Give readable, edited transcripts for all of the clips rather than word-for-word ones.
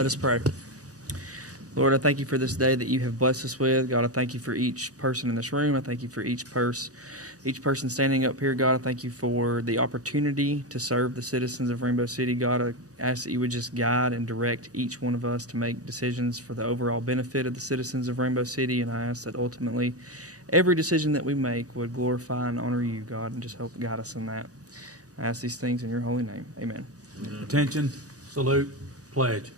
Let us pray. Lord, I thank you for this day that you have blessed us with. God, I thank you for each person in this room. I thank you for each person standing up here. God, I thank you for the opportunity to serve the citizens of Rainbow City. God, I ask that you would just guide and direct each one of us to make decisions for the overall benefit of the citizens of Rainbow City. And I ask that ultimately every decision that we make would glorify and honor you, God, and just help guide us in that. I ask these things in your holy name. Amen. Attention, salute, pledge.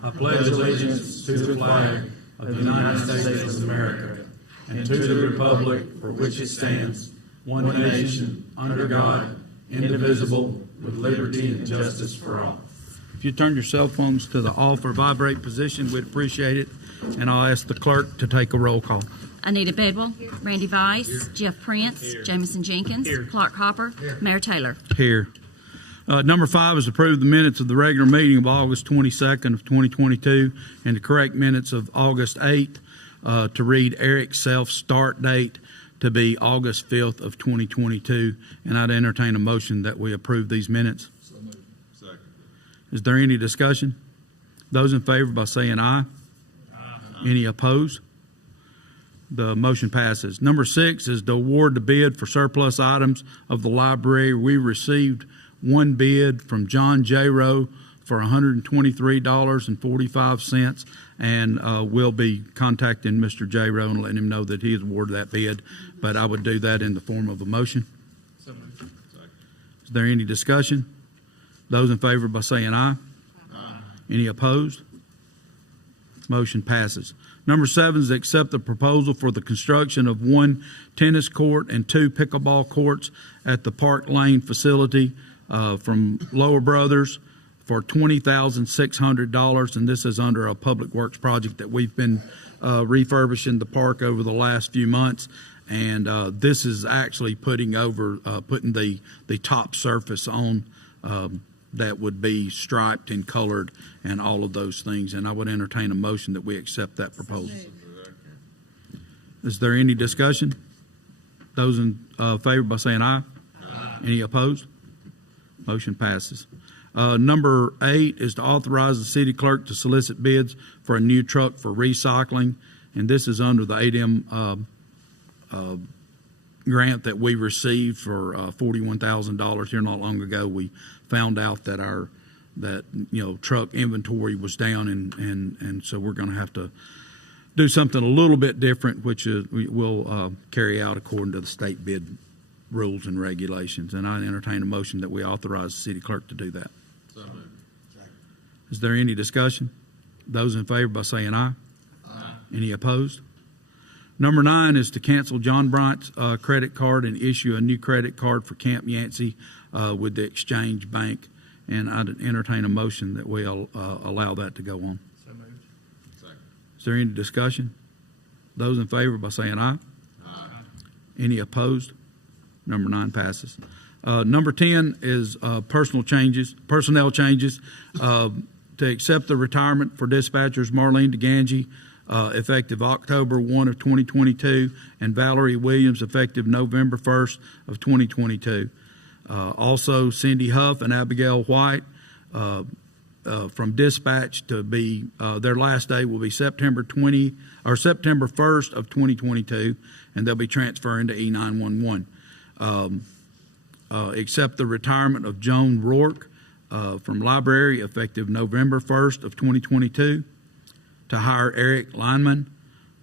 I pledge allegiance to the flag of the United States of America and to the republic for which it stands, one nation, under God, indivisible, with liberty and justice for all. If you turn your cell phones to the off or vibrate position, we'd appreciate it. And I'll ask the clerk to take a roll call. Anita Bedwell, Randy Weiss, Jeff Prince, Jamison Jenkins, Clark Hopper, Mayor Taylor. Here. Number 5 is approve the minutes of the regular meeting of August 22nd of 2022 and the correct minutes of August 8th to read Eric's self-start date to be August 5th of 2022. And I'd entertain a motion that we approve these minutes. So moved. Second. Is there any discussion? Those in favor by saying aye. Aye. Any opposed? The motion passes. Number 6 is to award the bid for surplus items of the library. We received one bid from John J. Rowe for $123.45, and we'll be contacting Mr. J. Rowe and letting him know that he has awarded that bid, but I would do that in the form of a motion. So moved. Second. Is there any discussion? Those in favor by saying aye. Aye. Any opposed? Motion passes. Number 7 is to accept the proposal for the construction of 1 tennis court and 2 pickleball courts at the Park Lane facility from Lower Brothers for $20,600, and this is under a public works project that we've been refurbishing the park over the last few months, and this is actually putting the top surface on that would be striped and colored and all of those things, and I would entertain a motion that we accept that proposal. Is there any discussion? Those in favor by saying aye. Aye. Any opposed? Motion passes. Number 8 is to authorize the city clerk to solicit bids for a new truck for recycling, and this is under the 8M grant that we received for $41,000 here not long ago. We found out that our truck inventory was down, and so we're going to have to do something a little bit different, which is we'll carry out according to the state bid rules and regulations. And I entertain a motion that we authorize the city clerk to do that. So moved. Second. Is there any discussion? Those in favor by saying aye. Aye. Any opposed? Number 9 is to cancel John Bryant's credit card and issue a new credit card for Camp Yancey with the Exchange Bank. And I'd entertain a motion that we allow that to go on. So moved. Second. Is there any discussion? Those in favor by saying aye. Aye. Any opposed? Number 9 passes. Number 10 is personnel changes to accept the retirement for dispatchers Marlene DeGangi effective October 1 of 2022 and Valerie Williams effective November 1st of 2022. Also Cindy Huff and Abigail White from dispatch to be their last day will be September 1st of 2022, and they'll be transferring to E911. Accept the retirement of Joan Rourke from library effective November 1st of 2022. To hire Eric Lineman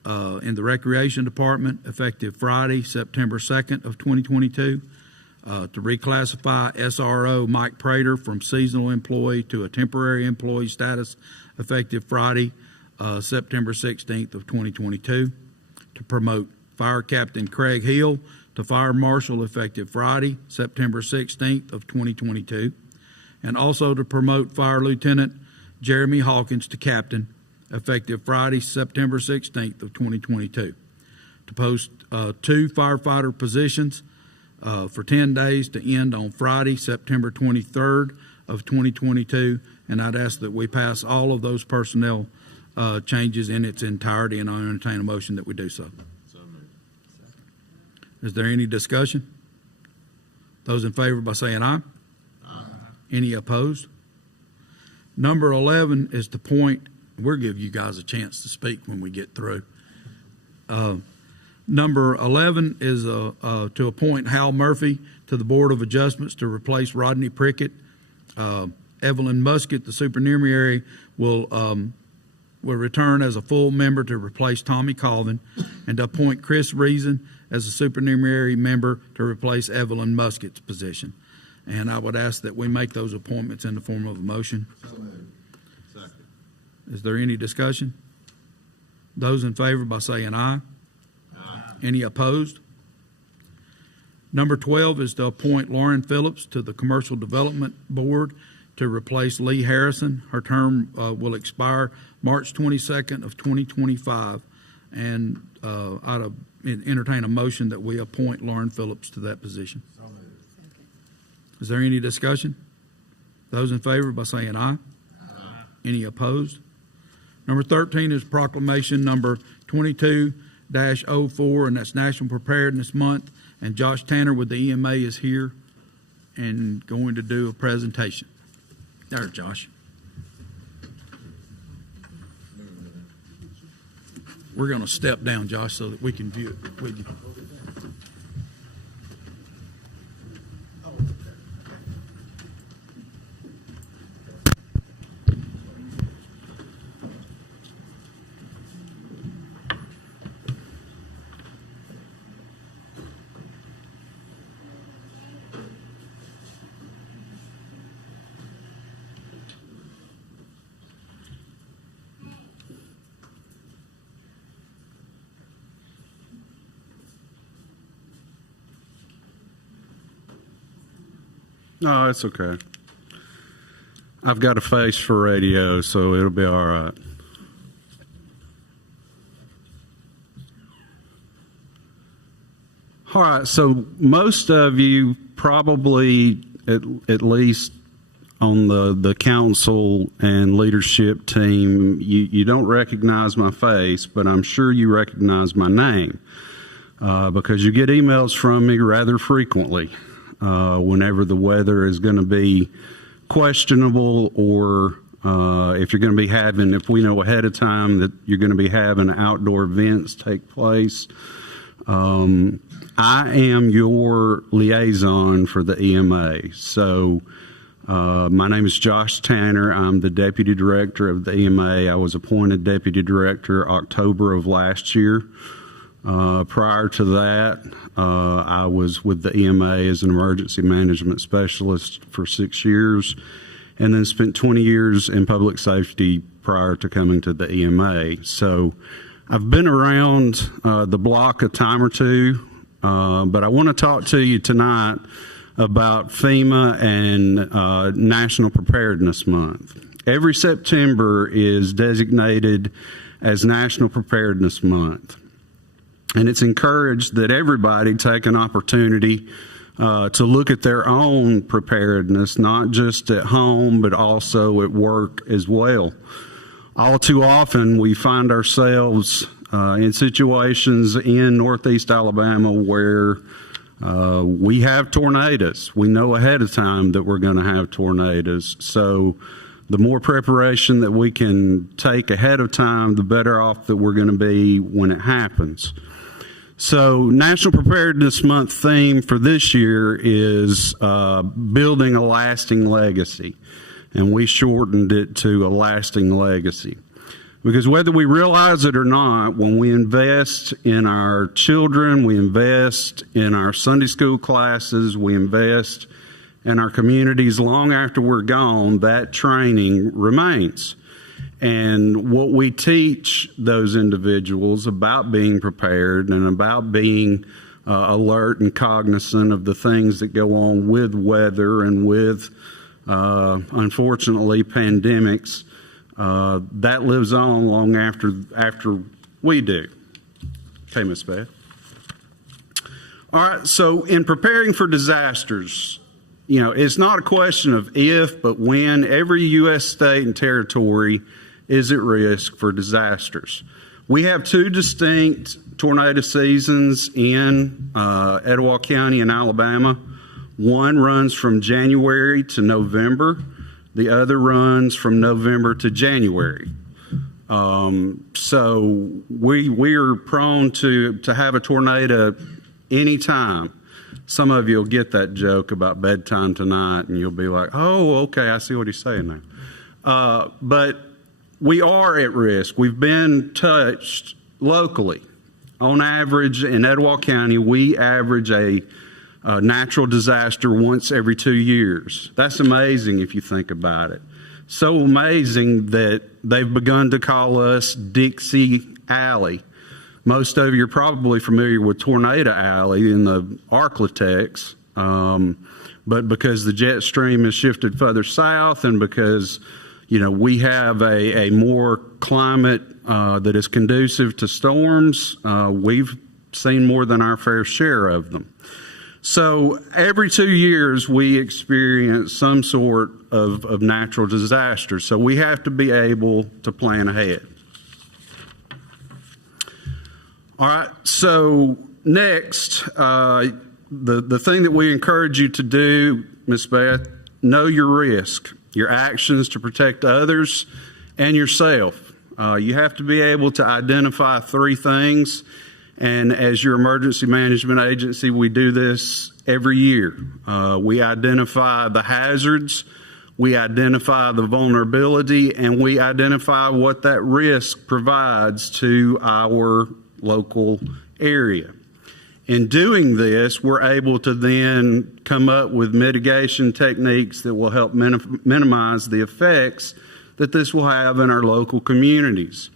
in the recreation department effective Friday, September 2nd of 2022. To reclassify SRO Mike Prater from seasonal employee to a temporary employee status effective Friday, September 16th of 2022. To promote Fire Captain Craig Hill to Fire Marshal effective Friday, September 16th of 2022. And also to promote Fire Lieutenant Jeremy Hawkins to Captain effective Friday, September 16th of 2022. To post 2 firefighter positions for 10 days to end on Friday, September 23rd of 2022. And I'd ask that we pass all of those personnel changes in its entirety, and I entertain a motion that we do so. So moved. Is there any discussion? Those in favor by saying aye. Aye. Any opposed? Number 11 is to appoint We'll give you guys a chance to speak when we get through. Number 11 is to appoint Hal Murphy to the Board of Adjustments to replace Rodney Prickett. Evelyn Musket, the supernumerary, will return as a full member to replace Tommy Colvin, and to appoint Chris Reason as a supernumerary member to replace Evelyn Musket's position. And I would ask that we make those appointments in the form of a motion. So moved. Second. Is there any discussion? Those in favor by saying aye. Aye. Any opposed? Number 12 is to appoint Lauren Phillips to the Commercial Development Board to replace Lee Harrison. Her term will expire March 22nd of 2025. And I'd entertain a motion that we appoint Lauren Phillips to that position. So moved. Is there any discussion? Those in favor by saying aye. Aye. Any opposed? Number 13 is proclamation number 22-04, and that's National Preparedness Month. And Josh Tanner with the EMA is here and going to do a presentation. There, Josh. We're going to step down, Josh, so that we can view it with you. No, it's okay. I've got a face for radio, so it'll be all right. All right, so most of you probably, at least on the council and leadership team, you don't recognize my face, but I'm sure you recognize my name because you get emails from me rather frequently. Whenever the weather is going to be questionable, or if you're going to be having, if we know ahead of time that you're going to be having outdoor events take place, I am your liaison for the EMA. So my name is Josh Tanner. I'm the Deputy Director of the EMA. I was appointed Deputy Director October of last year. Prior to that, I was with the EMA as an emergency management specialist for 6 years, and then spent 20 years in public safety prior to coming to the EMA. So I've been around the block a time or two, but I want to talk to you tonight about FEMA and National Preparedness Month. Every September is designated as National Preparedness Month. And it's encouraged that everybody take an opportunity to look at their own preparedness, not just at home, but also at work as well. All too often, we find ourselves in situations in Northeast Alabama where we have tornadoes. We know ahead of time that we're going to have tornadoes. So the more preparation that we can take ahead of time, the better off that we're going to be when it happens. So National Preparedness Month theme for this year is building a lasting legacy. And we shortened it to a lasting legacy. Because whether we realize it or not, when we invest in our children, we invest in our Sunday school classes, we invest in our communities long after we're gone, that training remains. And what we teach those individuals about being prepared and about being alert and cognizant of the things that go on with weather and with, unfortunately, pandemics, that lives on long after we do. Okay, Ms. Beth. All right, so in preparing for disasters, you know, it's not a question of if, but when. Every U.S. state and territory is at risk for disasters. We have two distinct tornado seasons in Etowah County in Alabama. One runs from January to November. The other runs from November to January. So we are prone to have a tornado anytime. Some of you will get that joke about bedtime tonight, and you'll be like, oh, okay, I see what he's saying now. But we are at risk. We've been touched locally. On average, in Etowah County, we average a natural disaster once every 2 years. That's amazing if you think about it. So amazing that they've begun to call us Dixie Alley. Most of you are probably familiar with Tornado Alley in the Arklatex, but because the jet stream has shifted further south and because, we have a more climate that is conducive to storms, we've seen more than our fair share of them. So every 2 years we experience some sort of natural disaster. So we have to be able to plan ahead. All right, so next, the thing that we encourage you to do, Ms. Beth, know your risk, your actions to protect others and yourself. You have to be able to identify 3 things. And as your emergency management agency, we do this every year. We identify the hazards, we identify the vulnerability, and we identify what that risk provides to our local area. In doing this, we're able to then come up with mitigation techniques that will help minimize the effects that this will have in our local communities.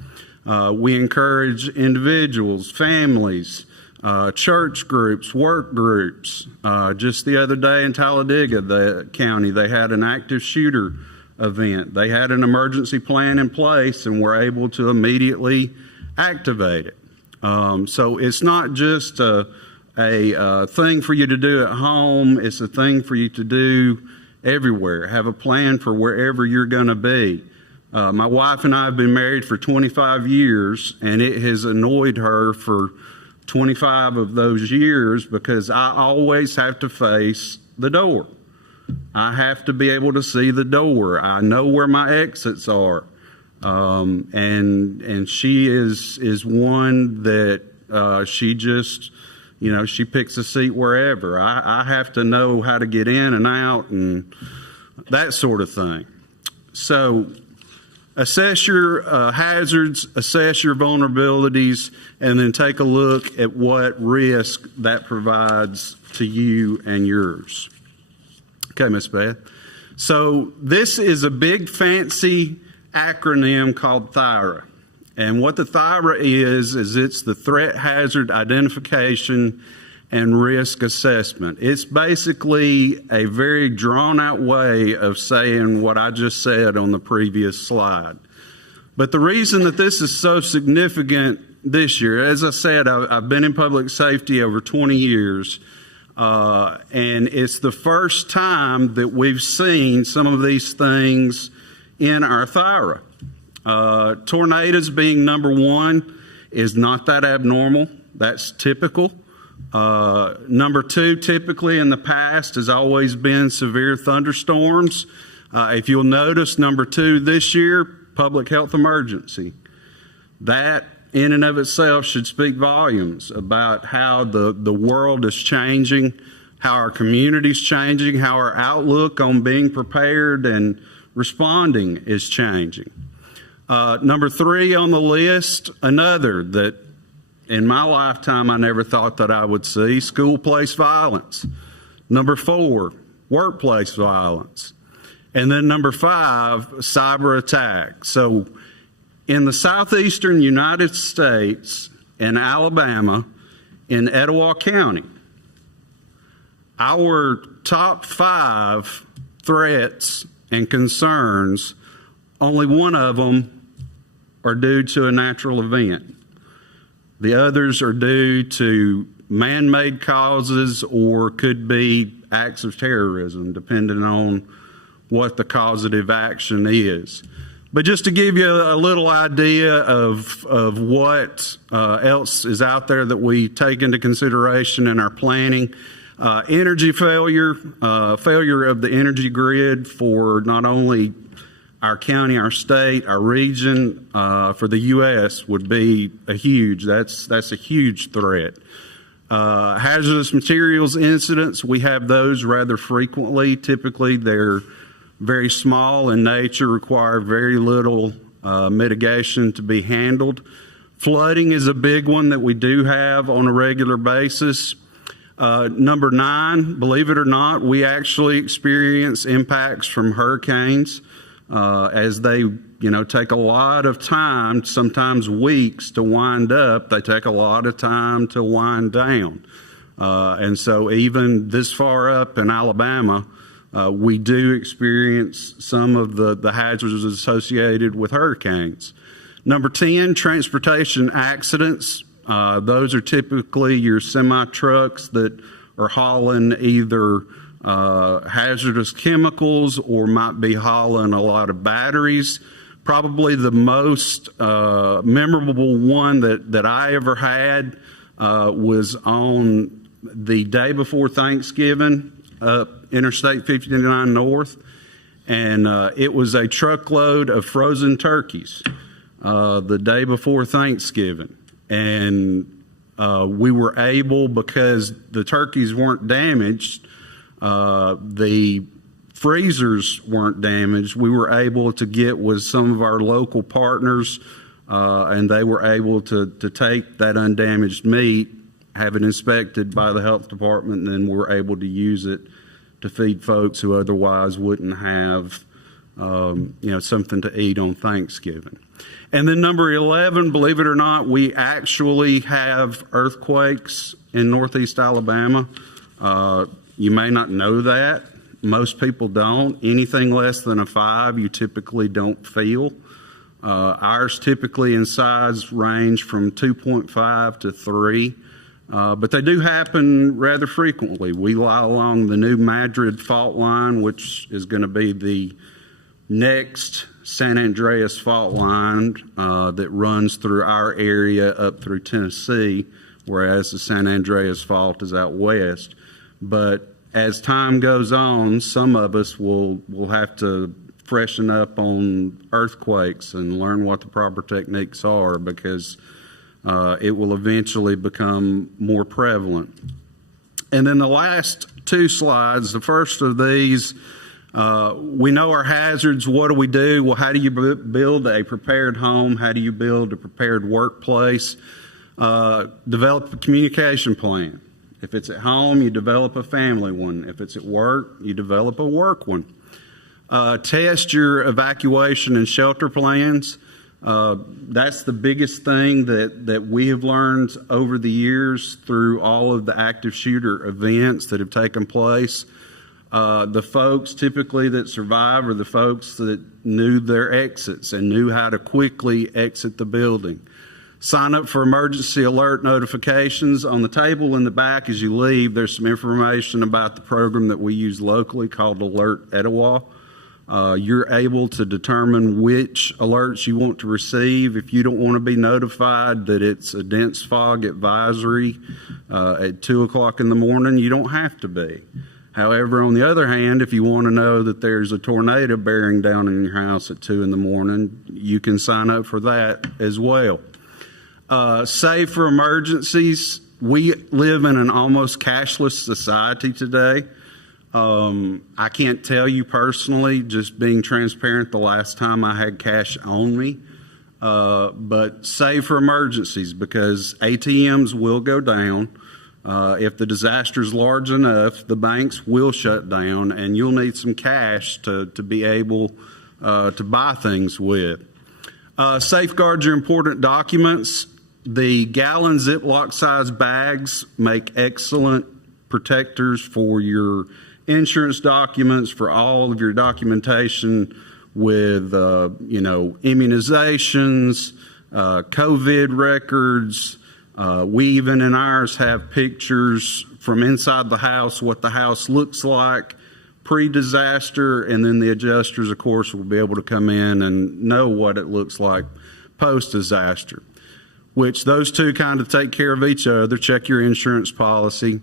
We encourage individuals, families, church groups, work groups. Just the other day in Talladega, the county, they had an active shooter event. They had an emergency plan in place and were able to immediately activate it. So it's not just a thing for you to do at home. It's a thing for you to do everywhere. Have a plan for wherever you're going to be. My wife and I have been married for 25 years, and it has annoyed her for 25 of those years because I always have to face the door. I have to be able to see the door. I know where my exits are. And she is one that she just, she picks a seat wherever. I have to know how to get in and out and that sort of thing. So assess your hazards, assess your vulnerabilities, and then take a look at what risk that provides to you and yours. Okay, Ms. Beth. So this is a big fancy acronym called THIRA. And what the THIRA is it's the Threat Hazard Identification and Risk Assessment. It's basically a very drawn-out way of saying what I just said on the previous slide. But the reason that this is so significant this year, as I said, I've been in public safety over 20 years, and it's the first time that we've seen some of these things in our THIRA. Tornadoes being number one is not that abnormal. That's typical. Number two, typically in the past, has always been severe thunderstorms. If you'll notice, number two this year, public health emergency. That in and of itself should speak volumes about how the world is changing, how our community's changing, how our outlook on being prepared and responding is changing. Number three on the list, another that in my lifetime I never thought that I would see, school-place violence. Number four, workplace violence. And then number five, cyber attack. So in the southeastern United States, in Alabama, in Etowah County, our top 5 threats and concerns, only one of them are due to a natural event. The others are due to man-made causes or could be acts of terrorism, depending on what the causative action is. But just to give you a little idea of what else is out there that we take into consideration in our planning, energy failure, failure of the energy grid for not only our county, our state, our region, for the U.S. would be that's a huge threat. Hazardous materials incidents, we have those rather frequently. Typically, they're very small in nature, require very little mitigation to be handled. Flooding is a big one that we do have on a regular basis. Number 9, believe it or not, we actually experience impacts from hurricanes as they, take a lot of time, sometimes weeks to wind up. They take a lot of time to wind down. And so even this far up in Alabama, we do experience some of the hazards associated with hurricanes. Number 10, transportation accidents. Those are typically your semi-trucks that are hauling either hazardous chemicals or might be hauling a lot of batteries. Probably the most memorable one that I ever had was on the day before Thanksgiving up Interstate 59 North, and it was a truckload of frozen turkeys the day before Thanksgiving. And we were able, because the turkeys weren't damaged, the freezers weren't damaged, we were able to get with some of our local partners, and they were able to take that undamaged meat, have it inspected by the health department, and then we were able to use it to feed folks who otherwise wouldn't have something to eat on Thanksgiving. And then number 11, believe it or not, we actually have earthquakes in Northeast Alabama. You may not know that. Most people don't. Anything less than a 5, you typically don't feel. Ours typically in size range from 2.5 to 3. But they do happen rather frequently. We lie along the new Madrid fault line, which is going to be the next San Andreas fault line that runs through our area up through Tennessee, whereas the San Andreas fault is out west. But as time goes on, some of us will have to freshen up on earthquakes and learn what the proper techniques are, because it will eventually become more prevalent. And then the last 2 slides, the first of these, we know our hazards. What do we do? Well, how do you build a prepared home? How do you build a prepared workplace? Develop a communication plan. If it's at home, you develop a family one. If it's at work, you develop a work one. Test your evacuation and shelter plans. That's the biggest thing that we have learned over the years through all of the active shooter events that have taken place. The folks typically that survive are the folks that knew their exits and knew how to quickly exit the building. Sign up for emergency alert notifications. On the table in the back as you leave, there's some information about the program that we use locally called Alert Etowah. You're able to determine which alerts you want to receive. If you don't want to be notified that it's a dense fog advisory at 2 o'clock in the morning, you don't have to be. However, on the other hand, if you want to know that there's a tornado bearing down in your house at 2 in the morning, you can sign up for that as well. Save for emergencies. We live in an almost cashless society today. I can't tell you personally, just being transparent, the last time I had cash on me. But save for emergencies, because ATMs will go down. If the disaster is large enough, the banks will shut down, and you'll need some cash to be able to buy things with. Safeguard your important documents. The gallon Ziploc size bags make excellent protectors for your insurance documents, for all of your documentation with, immunizations, COVID records. We even in ours have pictures from inside the house, what the house looks like pre-disaster, and then the adjusters, of course, will be able to come in and know what it looks like post-disaster, which those two kind of take care of each other. Check your insurance policy.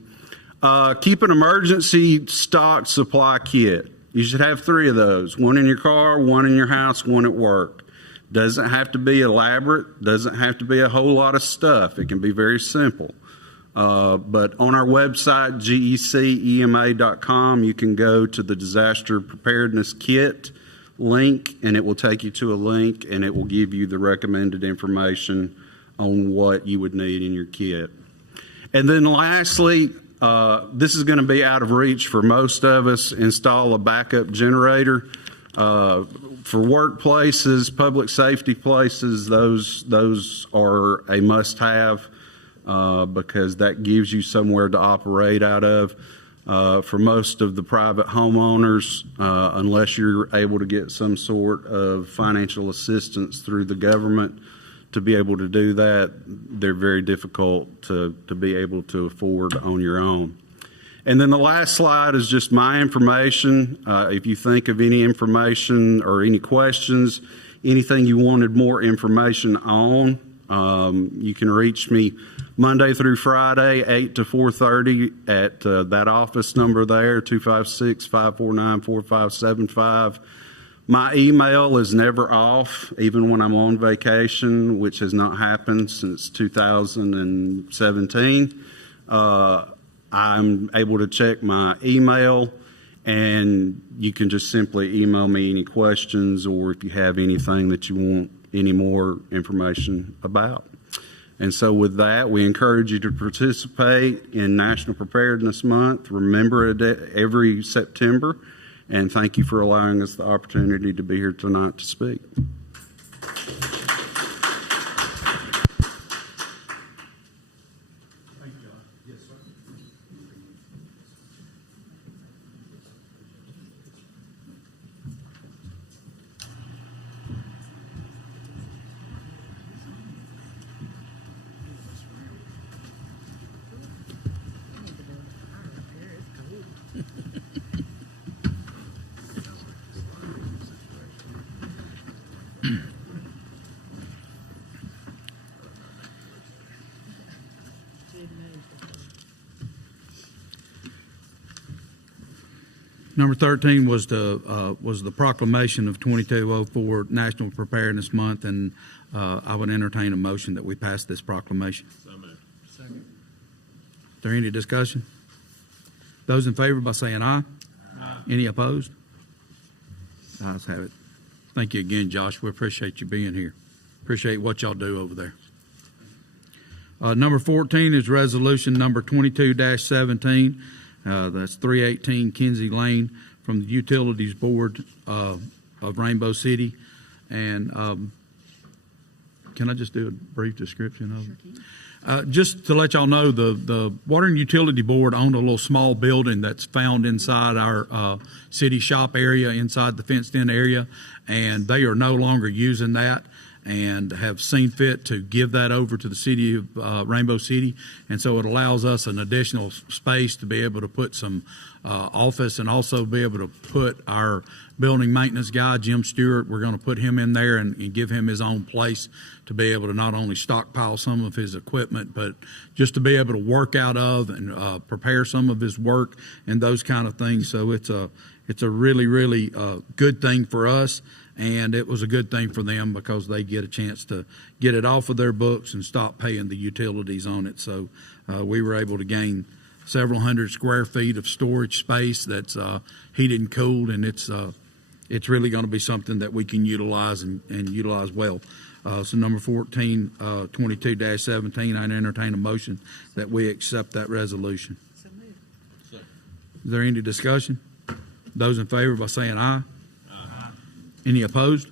Keep an emergency stock supply kit. You should have 3 of those, one in your car, one in your house, one at work. Doesn't have to be elaborate, doesn't have to be a whole lot of stuff. It can be very simple. But on our website, gecema.com, you can go to the Disaster Preparedness Kit link, and it will take you to a link, and it will give you the recommended information on what you would need in your kit. And then lastly, this is going to be out of reach for most of us, install a backup generator. For workplaces, public safety places, those are a must-have because that gives you somewhere to operate out of. For most of the private homeowners, unless you're able to get some sort of financial assistance through the government to be able to do that, they're very difficult to be able to afford on your own. And then the last slide is just my information. If you think of any information or any questions, anything you wanted more information on, you can reach me Monday through Friday, 8 to 4:30 at that office number there, 256-549-4575. My email is never off, even when I'm on vacation, which has not happened since 2017. I'm able to check my email, and you can just simply email me any questions or if you have anything that you want any more information about. And so with that, we encourage you to participate in National Preparedness Month. Remember it every September. And thank you for allowing us the opportunity to be here tonight to speak. Number 13 was the proclamation of 2204 National Preparedness Month, and I would entertain a motion that we pass this proclamation. So moved. Is there any discussion? Those in favor by saying aye. Aye. Any opposed? Ayes have it. Thank you again, Josh. We appreciate you being here. Appreciate what y'all do over there. Number 14 is resolution number 22-17. That's 318 Kinsey Lane from the Utilities Board of Rainbow City. And can I just do a brief description of it? Just to let y'all know, the Water and Utility Board owned a little small building that's found inside our city shop area, inside the fenced-in area, and they are no longer using that and have seen fit to give that over to the city of Rainbow City. And so it allows us an additional space to be able to put some office and also be able to put our building maintenance guy, Jim Stewart, we're going to put him in there and give him his own place to be able to not only stockpile some of his equipment, but just to be able to work out of and prepare some of his work and those kind of things. So it's a really, really good thing for us. And it was a good thing for them because they get a chance to get it off of their books and stop paying the utilities on it. So we were able to gain several hundred square feet of storage space that's heated and cooled, and it's really going to be something that we can utilize and utilize well. So number 14, 22-17, I entertain a motion that we accept that resolution. Is there any discussion? Those in favor by saying aye. Any opposed?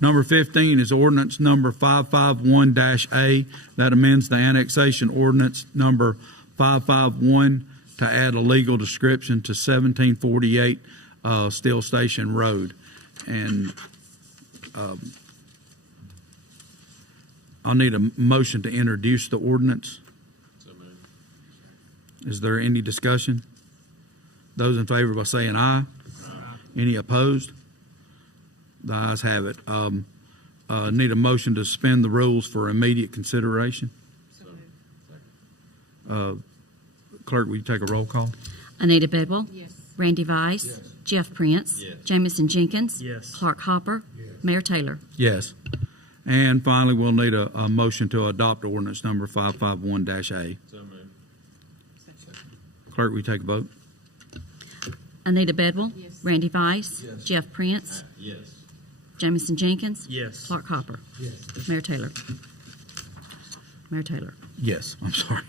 Number 15 is ordinance number 551-A. That amends the annexation ordinance number 551 to add a legal description to 1748 Steel Station Road. And I'll need a motion to introduce the ordinance. So moved. Is there any discussion? Those in favor by saying aye. Aye. Any opposed? The ayes have it. Need a motion to suspend the rules for immediate consideration. So moved. Clerk, will you take a roll call? Anita Bedwell. Yes. Randy Vice. Jeff Prince. Yes. Jamison Jenkins. Yes. Clark Hopper. Mayor Taylor. Yes. And finally, we'll need a motion to adopt ordinance number 551-A. So moved. Clerk, will you take a vote? Anita Bedwell. Yes. Randy Vice. Yes. Jeff Prince. Yes. Jamison Jenkins. Yes. Clark Hopper. Mayor Taylor. Mayor Taylor. Yes, I'm sorry.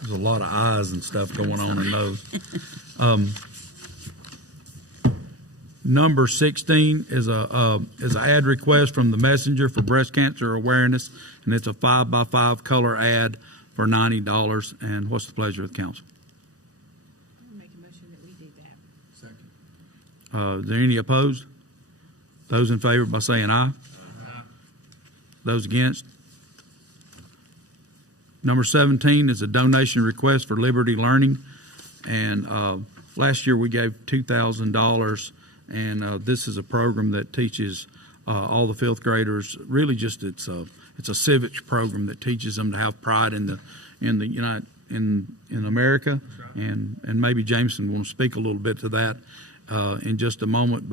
There's a lot of eyes and stuff going on in those. Number 16 is an ad request from the Messenger for breast cancer awareness, and it's a 5x5 color ad for $90. And what's the pleasure of the council? Make a motion that we do that. Is there any opposed? Those in favor by saying aye. Those against? Number 17 is a donation request for Liberty Learning. And last year we gave $2,000. And this is a program that teaches all the fifth graders. Really, just it's a civics program that teaches them to have pride in America. And maybe Jameson will speak a little bit to that in just a moment.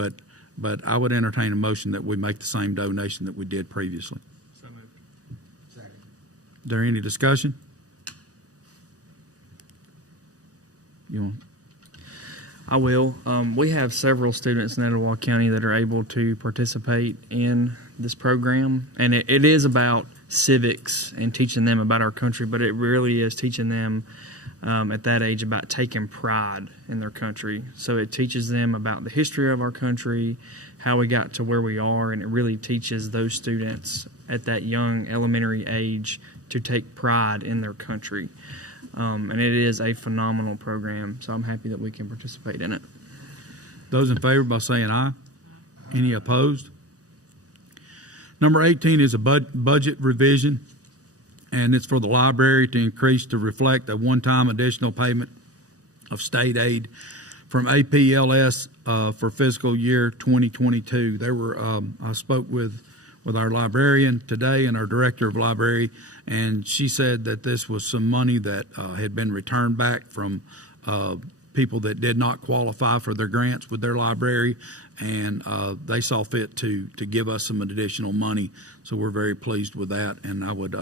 But I would entertain a motion that we make the same donation that we did previously. So moved. Is there any discussion? You want? I will. We have several students in Etowah County that are able to participate in this program, and it is about civics and teaching them about our country, but it really is teaching them at that age about taking pride in their country. So it teaches them about the history of our country, how we got to where we are, and it really teaches those students at that young elementary age to take pride in their country. And it is a phenomenal program, so I'm happy that we can participate in it. Those in favor by saying aye. Any opposed? Number 18 is a budget revision, and it's for the library to increase to reflect a one-time additional payment of state aid from APLS for fiscal year 2022. I spoke with our librarian today and our director of library, and she said that this was some money that had been returned back from people that did not qualify for their grants with their library, and they saw fit to give us some additional money. So we're very pleased with that, and I would.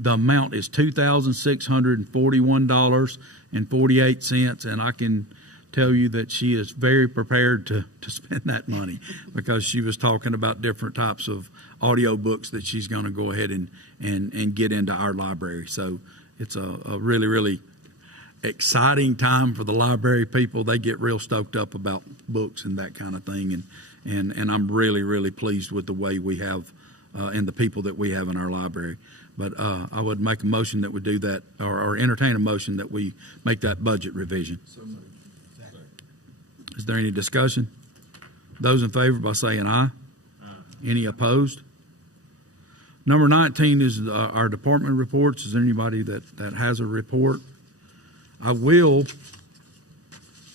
The amount is $2,641.48, and I can tell you that she is very prepared to spend that money, because she was talking about different types of audio books that she's going to go ahead and get into our library. So it's a really, really exciting time for the library people. They get real stoked up about books and that kind of thing. And I'm really, really pleased with the way we have and the people that we have in our library. But I would make a motion that we do that, or entertain a motion that we make that budget revision. Is there any discussion? Those in favor by saying aye. Any opposed? Number 19 is our department reports. Is there anybody that has a report? I will,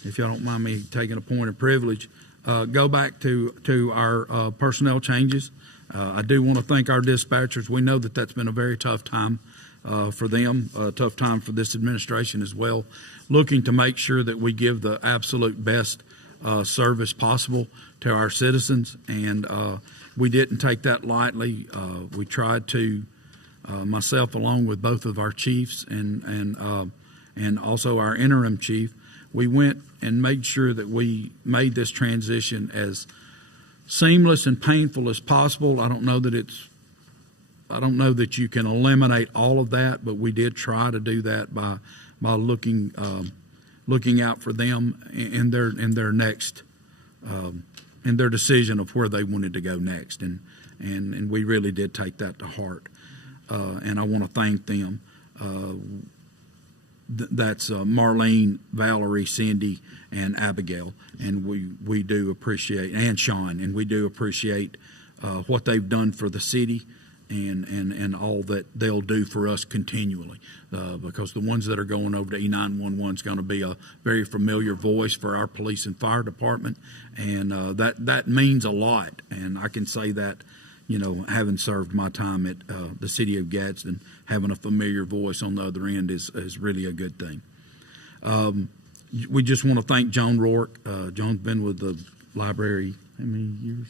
if y'all don't mind me taking a point of privilege, go back to our personnel changes. I do want to thank our dispatchers. We know that that's been a very tough time for them, a tough time for this administration as well, looking to make sure that we give the absolute best service possible to our citizens, and we didn't take that lightly. We tried to, myself along with both of our chiefs and also our interim chief, we went and made sure that we made this transition as seamless and painful as possible. I don't know that you can eliminate all of that, but we did try to do that by looking out for them in their next in their decision of where they wanted to go next, and we really did take that to heart, and I want to thank them. That's Marlene, Valerie, Cindy, and Abigail, and we do appreciate, and Sean, and we do appreciate what they've done for the city and all that they'll do for us continually, because the ones that are going over to E911 is going to be a very familiar voice for our police and fire department, and that means a lot. And I can say that having served my time at the city of Gadsden, having a familiar voice on the other end is really a good thing. We just want to thank Joan Rourke. Joan's been with the library how many years?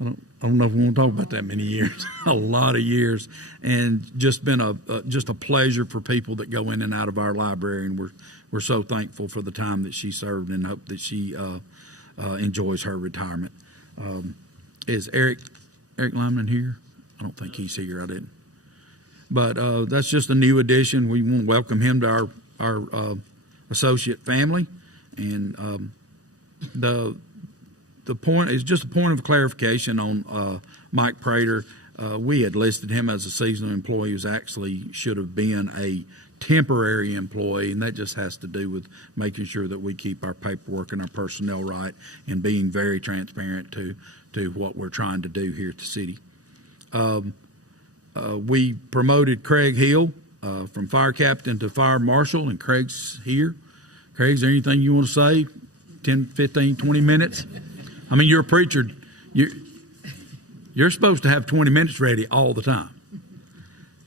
I don't know if we want to talk about that many years. A lot of years, and just been just a pleasure for people that go in and out of our library, and we're so thankful for the time that she served, and hope that she enjoys her retirement. Is Eric Lyman here? I don't think he's here. I didn't. But that's just a new addition. We want to welcome him to our associate family, and the point is just a point of clarification on Mike Prater. We had listed him as a seasonal employee who actually should have been a temporary employee, and that just has to do with making sure that we keep our paperwork and our personnel right and being very transparent to what we're trying to do here at the city. We promoted Craig Hill from fire captain to fire marshal, and Craig's here. Craig, is there anything you want to say? 10, 15, 20 minutes? I mean, you're a preacher. You're supposed to have 20 minutes ready all the time.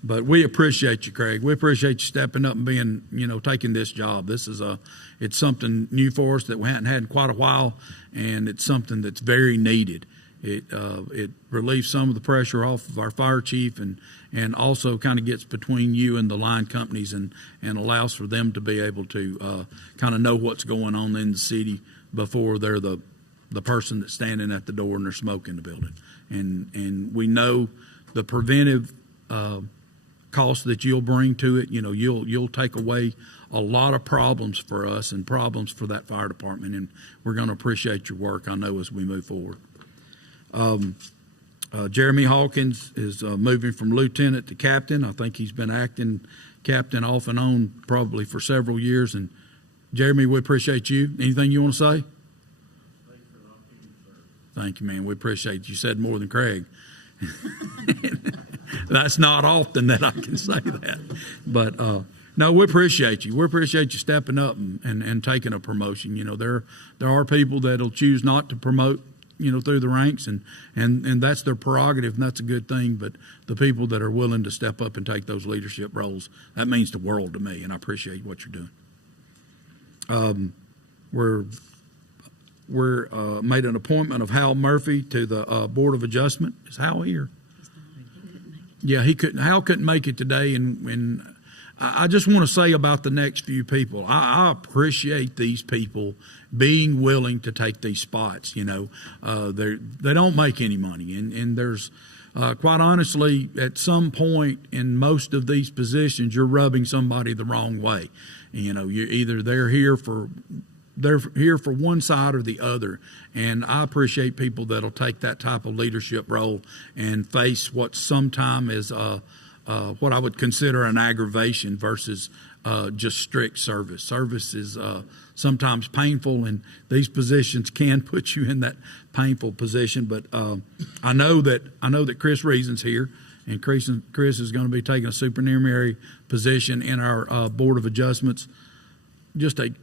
But we appreciate you, Craig. We appreciate you stepping up and being, taking this job. It's something new for us that we hadn't had in quite a while, and it's something that's very needed. It relieves some of the pressure off of our fire chief, and also kind of gets between you and the line companies, and allows for them to be able to kind of know what's going on in the city before they're the person that's standing at the door and there's smoke in the building. And we know the preventive cost that you'll bring to it. You'll take away a lot of problems for us and problems for that fire department, and we're going to appreciate your work, I know, as we move forward. Jeremy Hawkins is moving from lieutenant to captain. I think he's been acting captain off and on probably for several years. And Jeremy, we appreciate you. Anything you want to say? Thank you, man. We appreciate you. You said more than Craig. That's not often that I can say that. But no, we appreciate you. We appreciate you stepping up and taking a promotion. There are people that'll choose not to promote, through the ranks, and that's their prerogative, and that's a good thing. But the people that are willing to step up and take those leadership roles, that means the world to me, and I appreciate what you're doing. We're made an appointment of Hal Murphy to the Board of Adjustment. Is Hal here? Yeah, Hal couldn't make it today, and I just want to say about the next few people. I appreciate these people being willing to take these spots. They don't make any money, and there's quite honestly, at some point in most of these positions, you're rubbing somebody the wrong way. You're either they're here for one side or the other, and I appreciate people that'll take that type of leadership role and face what sometimes is what I would consider an aggravation versus just strict service. Service is sometimes painful, and these positions can put you in that painful position. But I know that Chris Reason's here, and Chris is going to be taking a supernumerary position in our Board of Adjustments. Just a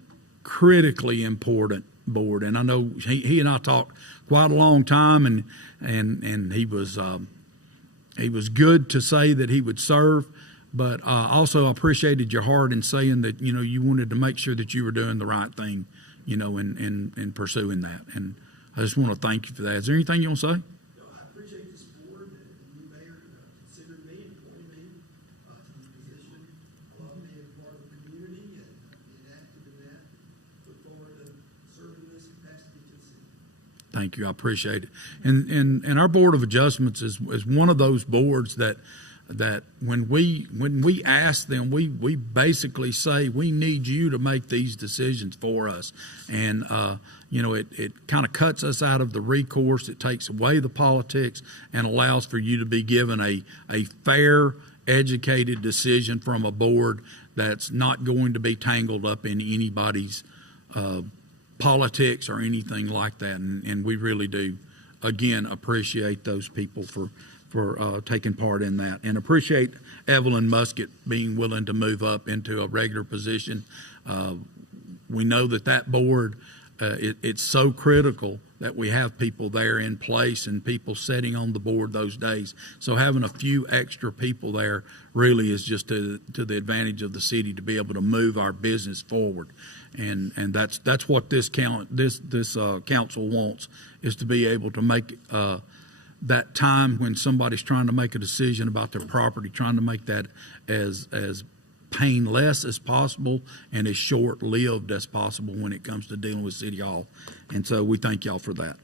critically important board, and I know he and I talked quite a long time, and he was good to say that he would serve, but also appreciated your heart in saying that you wanted to make sure that you were doing the right thing, in pursuing that, and I just want to thank you for that. Is there anything you want to say? I appreciate this board that you, Mayor, considered me and appointed me to the position. I love being part of the community and being active in that. Look forward to serving this capacity to the city. Thank you. I appreciate it. And our Board of Adjustments is one of those boards that when we ask them, we basically say we need you to make these decisions for us. And it kind of cuts us out of the recourse. It takes away the politics and allows for you to be given a fair, educated decision from a board that's not going to be tangled up in anybody's politics or anything like that. And we really do, again, appreciate those people for taking part in that, and appreciate Evelyn Musket being willing to move up into a regular position. We know that board, it's so critical that we have people there in place and people sitting on the board those days. So having a few extra people there really is just to the advantage of the city to be able to move our business forward. And that's what this council wants, is to be able to make that time when somebody's trying to make a decision about their property, trying to make that as painless as possible and as short-lived as possible when it comes to dealing with City Hall. And so we thank y'all for that.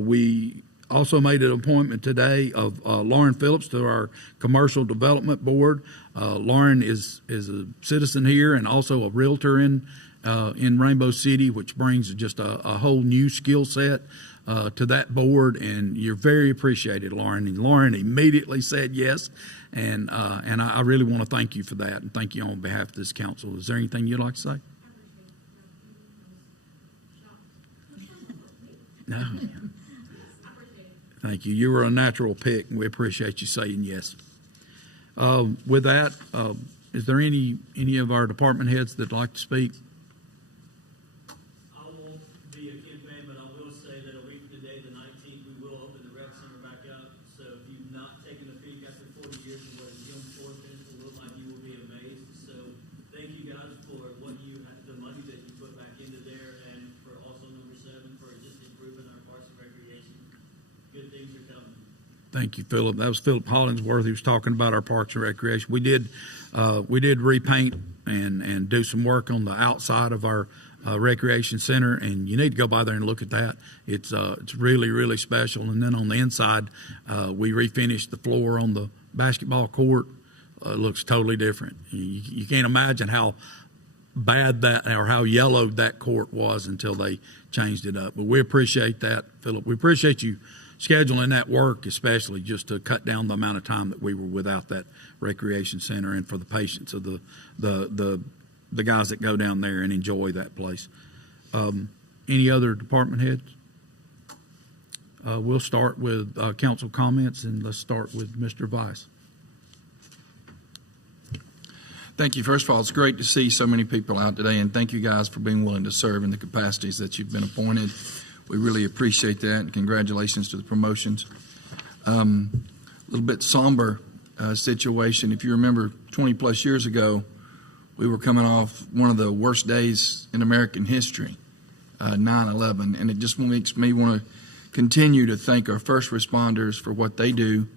We also made an appointment today of Lauren Phillips to our Commercial Development Board. Lauren is a citizen here and also a realtor in Rainbow City, which brings just a whole new skill set to that board, and you're very appreciated, Lauren. And Lauren immediately said yes, and I really want to thank you for that, and thank you on behalf of this council. Is there anything you'd like to say? No. Thank you. You were a natural pick, and we appreciate you saying yes. With that, is there any of our department heads that'd like to speak? I won't be a campaign, but I will say that a week from today, the 19th, we will open the rec center back up. So if you've not taken a peek after 40 years of what a gym floor finish will look like, you will be amazed. So thank you guys for the money that you put back into there, and for also number 7 for just improving our parks and recreation. Good things are coming. Thank you, Philip. That was Philip Hollingsworth. He was talking about our parks and recreation. We did repaint and do some work on the outside of our recreation center, and you need to go by there and look at that. It's really, really special. And then on the inside, we refinished the floor on the basketball court. It looks totally different. You can't imagine how bad that or how yellowed that court was until they changed it up. But we appreciate that, Philip. We appreciate you scheduling that work, especially just to cut down the amount of time that we were without that recreation center, and for the patients of the guys that go down there and enjoy that place. Any other department heads? We'll start with council comments, and let's start with Mr. Vice. Thank you. First of all, it's great to see so many people out today, and thank you guys for being willing to serve in the capacities that you've been appointed. We really appreciate that, and congratulations to the promotions. A little bit somber situation. If you remember 20 plus years ago, we were coming off one of the worst days in American history, 9/11, and it just makes me want to continue to thank our first responders for what they do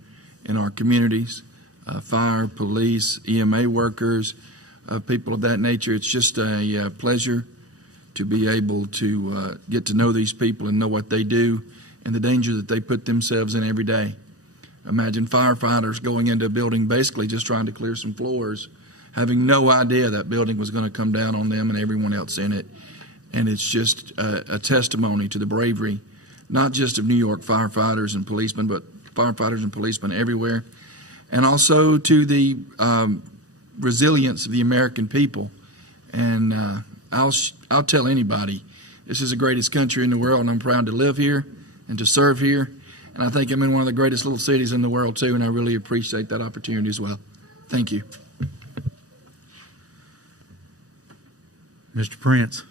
in our communities, fire, police, EMA workers, people of that nature. It's just a pleasure to be able to get to know these people and know what they do and the danger that they put themselves in every day. Imagine firefighters going into a building basically just trying to clear some floors, having no idea that building was going to come down on them and everyone else in it. And it's just a testimony to the bravery, not just of New York firefighters and policemen, but firefighters and policemen everywhere. And also to the resilience of the American people. And I'll tell anybody, this is the greatest country in the world, and I'm proud to live here and to serve here. And I think I'm in one of the greatest little cities in the world, too, and I really appreciate that opportunity as well. Thank you. Mr. Prince.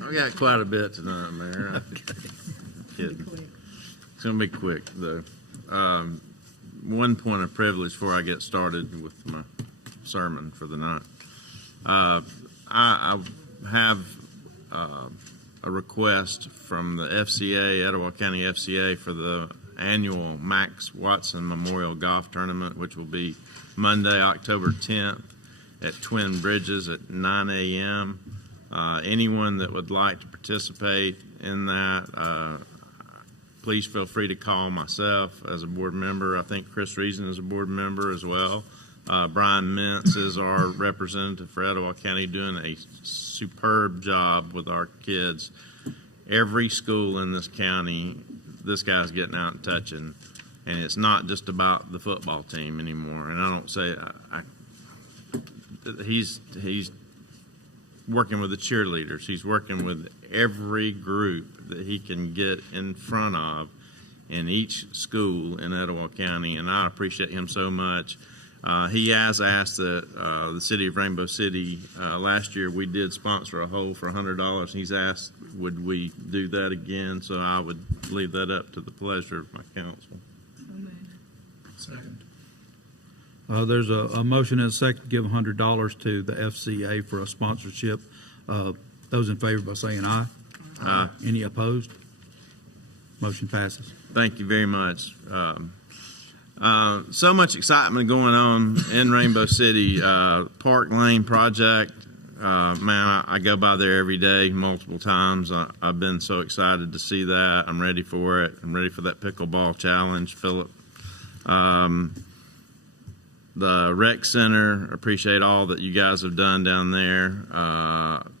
I got quite a bit tonight, Mayor. I'm kidding. It's going to be quick, though. One point of privilege before I get started with my sermon for the night. I have a request from the FCA, Etowah County FCA, for the annual Max Watson Memorial Golf Tournament, which will be Monday, October 10th at Twin Bridges at 9 a.m. Anyone that would like to participate in that, please feel free to call myself as a board member. I think Chris Reason is a board member as well. Brian Mintz is our representative for Etowah County, doing a superb job with our kids. Every school in this county, this guy's getting out and touching, and it's not just about the football team anymore. And I don't say he's working with the cheerleaders. He's working with every group that he can get in front of in each school in Etowah County, and I appreciate him so much. He has asked that the city of Rainbow City, last year we did sponsor a hole for $100. He's asked, would we do that again? So I would leave that up to the pleasure of my council. Second. There's a motion and a second to give $100 to the FCA for a sponsorship. Those in favor by saying aye. Aye. Any opposed? Motion passes. Thank you very much. So much excitement going on in Rainbow City. Park Lane project, man, I go by there every day, multiple times. I've been so excited to see that. I'm ready for it. I'm ready for that pickleball challenge, Philip. The rec center, appreciate all that you guys have done down there.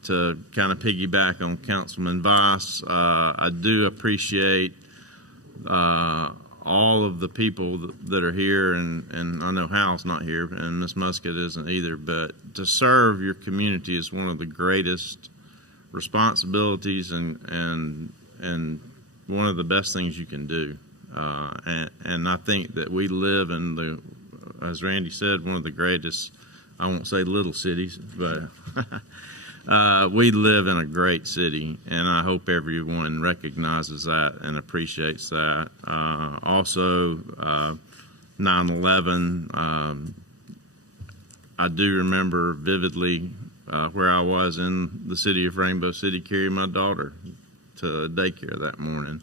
To kind of piggyback on Councilman Vice, I do appreciate all of the people that are here, and I know Hal's not here, and Miss Muscat isn't either, but to serve your community is one of the greatest responsibilities and one of the best things you can do. And I think that we live in the, as Randy said, one of the greatest, I won't say little cities, but we live in a great city, and I hope everyone recognizes that and appreciates that. Also, 9/11, I do remember vividly where I was in the city of Rainbow City carrying my daughter to daycare that morning,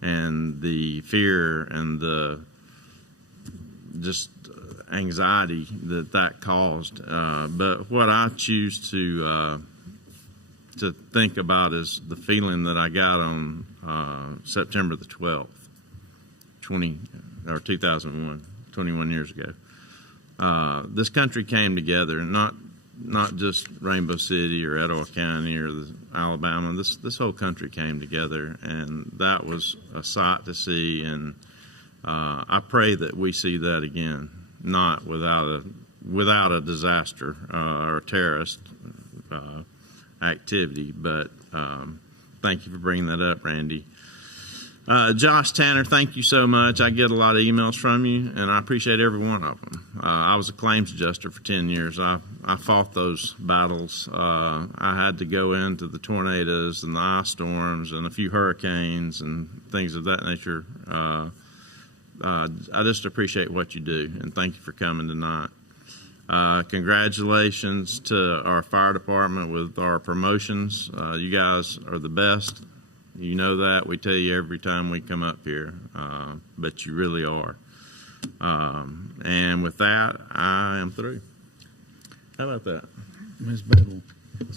and the fear and the just anxiety that caused. But what I choose to think about is the feeling that I got on September the 12th, 2001, 21 years ago. This country came together, not just Rainbow City or Etowah County or Alabama. This whole country came together, and that was a sight to see. And I pray that we see that again, not without a disaster or a terrorist activity. But thank you for bringing that up, Randy. Josh Tanner, thank you so much. I get a lot of emails from you, and I appreciate every one of them. I was a claims adjuster for 10 years. I fought those battles. I had to go into the tornadoes and the ice storms and a few hurricanes and things of that nature. I just appreciate what you do, and thank you for coming tonight. Congratulations to our fire department with our promotions. You guys are the best. You know that. We tell you every time we come up here, but you really are. And with that, I am through. How about that? Ms. Bedell,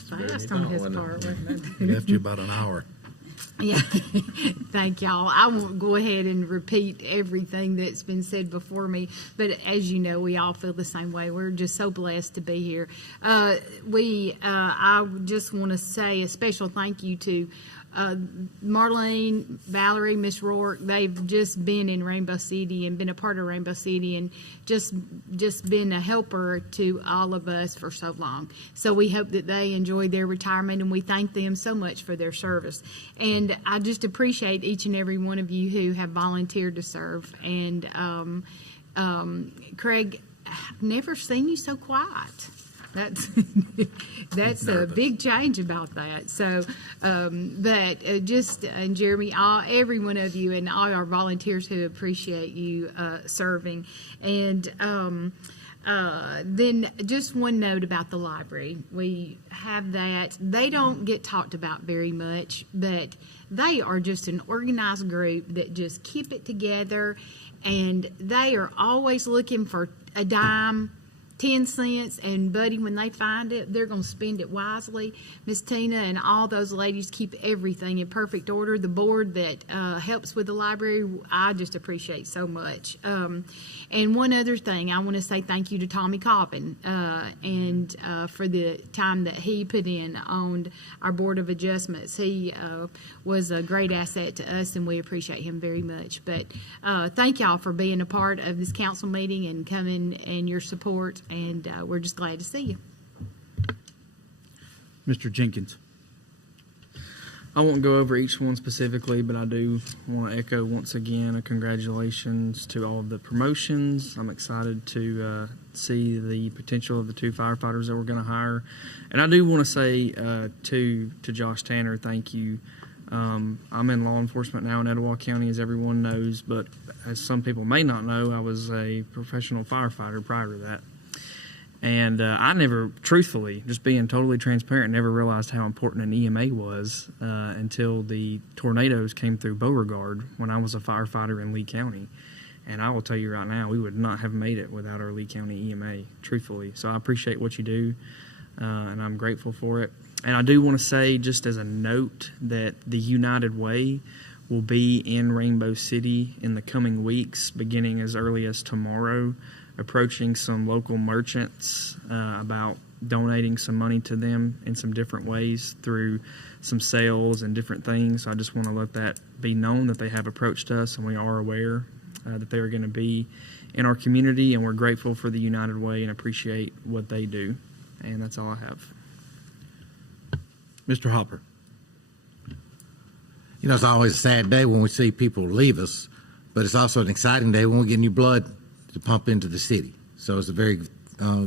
Fast on his part, wasn't it? left you about an hour. Yeah, thank y'all. I won't go ahead and repeat everything that's been said before me, but as you know, we all feel the same way. We're just so blessed to be here. I just want to say a special thank you to Marlene, Valerie, Miss Rourke. They've just been in Rainbow City and been a part of Rainbow City and just been a helper to all of us for so long. So we hope that they enjoy their retirement, and we thank them so much for their service. And I just appreciate each and every one of you who have volunteered to serve. And Craig, I've never seen you so quiet. That's a big change about that. So, and Jeremy, every one of you and all our volunteers who appreciate you serving. And then just one note about the library. We have that. They don't get talked about very much, but they are just an organized group that just keep it together, and they are always looking for a dime, 10 cents, and Buddy, when they find it, they're going to spend it wisely. Miss Tina and all those ladies keep everything in perfect order. The board that helps with the library, I just appreciate so much. And one other thing, I want to say thank you to Tommy Coppin and for the time that he put in on our Board of Adjustments. He was a great asset to us, and we appreciate him very much. But thank y'all for being a part of this council meeting and coming and your support. And we're just glad to see you. Mr. Jenkins. I won't go over each one specifically, but I do want to echo once again a congratulations to all of the promotions. I'm excited to see the potential of the 2 firefighters that we're going to hire. And I do want to say to Josh Tanner, thank you. I'm in law enforcement now in Etowah County, as everyone knows, but as some people may not know, I was a professional firefighter prior to that. And I never, truthfully, just being totally transparent, never realized how important an EMA was until the tornadoes came through Beauregard when I was a firefighter in Lee County. And I will tell you right now, we would not have made it without our Lee County EMA, truthfully. So I appreciate what you do, and I'm grateful for it. And I do want to say, just as a note, that the United Way will be in Rainbow City in the coming weeks, beginning as early as tomorrow, approaching some local merchants about donating some money to them in some different ways through some sales and different things. So I just want to let that be known that they have approached us, and we are aware that they are going to be in our community, and we're grateful for the United Way and appreciate what they do. And that's all I have. Mr. Hopper. You know, it's always a sad day when we see people leave us, but it's also an exciting day when we get new blood to pump into the city. So it's a very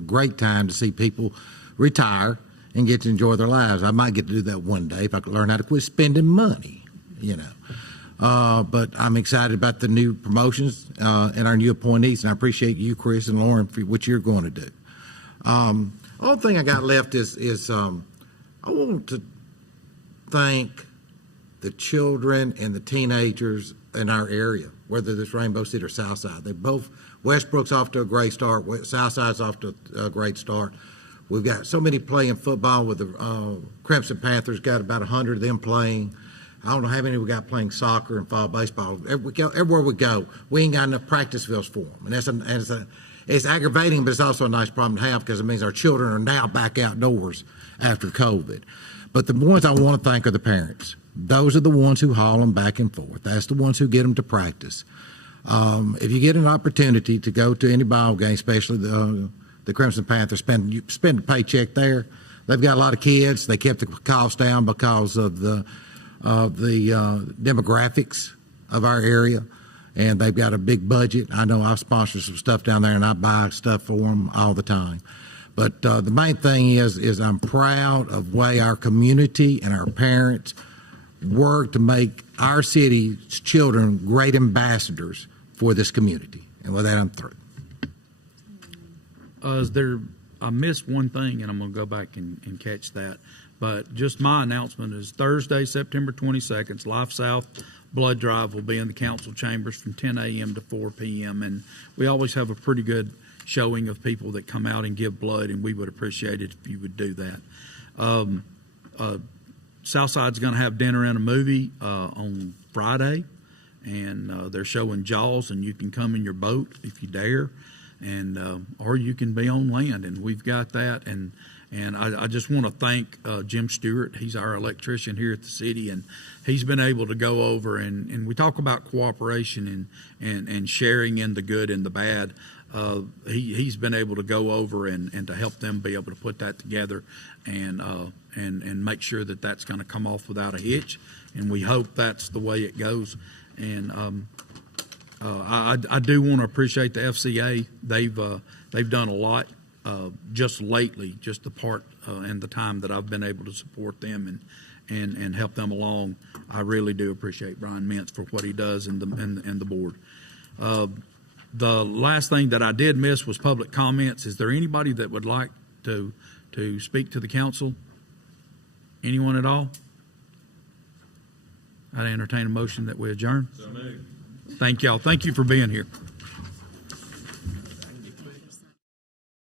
great time to see people retire and get to enjoy their lives. I might get to do that one day if I could learn how to quit spending money, you know. But I'm excited about the new promotions and our new appointees, and I appreciate you, Chris and Lauren, for what you're going to do. All thing I got left is I want to thank the children and the teenagers in our area, whether it's Rainbow City or Southside. They both, Westbrook's off to a great start, Southside's off to a great start. We've got so many playing football with the Crimson Panthers, got about 100 of them playing. I don't know how many we got playing soccer and fall baseball. Everywhere we go, we ain't got enough practice fields for them. And it's aggravating, but it's also a nice problem to have because it means our children are now back outdoors after COVID. But the ones I want to thank are the parents. Those are the ones who haul them back and forth. That's the ones who get them to practice. If you get an opportunity to go to any ball game, especially the Crimson Panthers, spend a paycheck there. They've got a lot of kids. They kept the cost down because of the demographics of our area, and they've got a big budget. I know I sponsor some stuff down there, and I buy stuff for them all the time. But the main thing is I'm proud of the way our community and our parents work to make our city's children great ambassadors for this community. And with that, I'm through. I missed one thing, and I'm going to go back and catch that. But just my announcement is Thursday, September 22nd, Life South Blood Drive will be in the council chambers from 10 a.m. to 4 p.m. And we always have a pretty good showing of people that come out and give blood, and we would appreciate it if you would do that. Southside's going to have dinner and a movie on Friday, and they're showing Jaws, and you can come in your boat if you dare, and or you can be on land, and we've got that. And I just want to thank Jim Stewart. He's our electrician here at the city, and he's been able to go over, and we talk about cooperation and sharing in the good and the bad. He's been able to go over and to help them be able to put that together and make sure that that's going to come off without a hitch, and we hope that's the way it goes. And I do want to appreciate the FCA. They've done a lot just lately, just the part and the time that I've been able to support them and help them along. I really do appreciate Brian Mintz for what he does and the board. The last thing that I did miss was public comments. Is there anybody that would like to speak to the council? Anyone at all? I'd entertain a motion that we adjourn. So moved. Thank y'all. Thank you for being here.